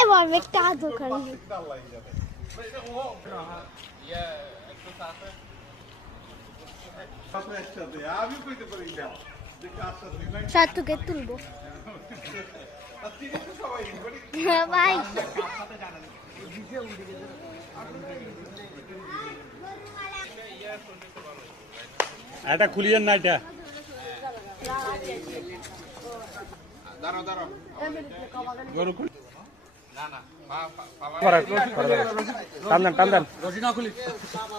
এবার একটা দোকান সাতকে তুলবো ভাই এটা খুলিয়েন না এটা গরু খুলি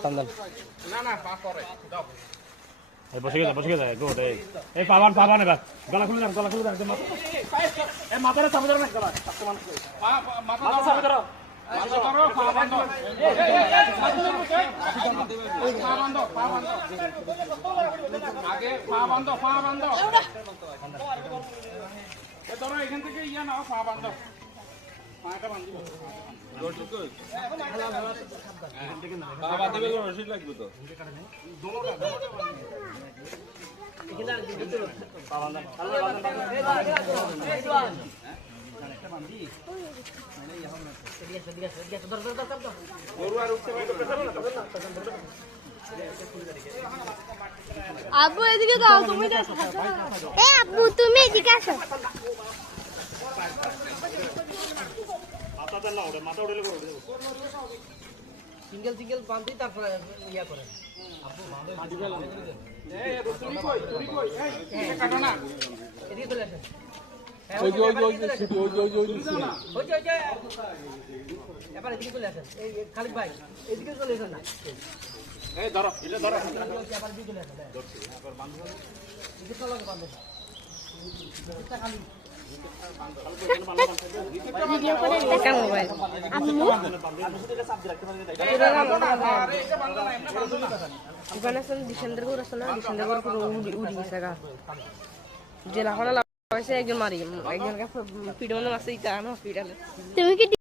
টান বসে গেছে গোট এই পাবান এবার গলা খুলে যান মাথাটা চাপে ধরো না গলা মাথা চাপে ধরো এখান থেকে ইয়া নাও পা বান্ধ পাটা বান্ধব রশিদ লাগবে তো আব্বু এদিকে দাও তুমি আব্বু তুমি এদিকে আসো মাথা উঠে সিঙ্গেল বান্ধি তারপরে ইয়া করেন এদিকে চলে আসেন এবার এদিকে চলে আসেন এই খালিক ভাই এদিকে চলে আসেন না ধরো এবার এদিকে চলে আসেন ভিডিও করে দেখা মোবাইল আম্মু গণেশন ডিসেম্বর করে আসলে ডিসেম্বর করে উড়ি গেছে গা জেলা হলে লাগাইছে একজন মারি একজনকে পিডনে মাসে কারণ হসপিটালে তুমি কি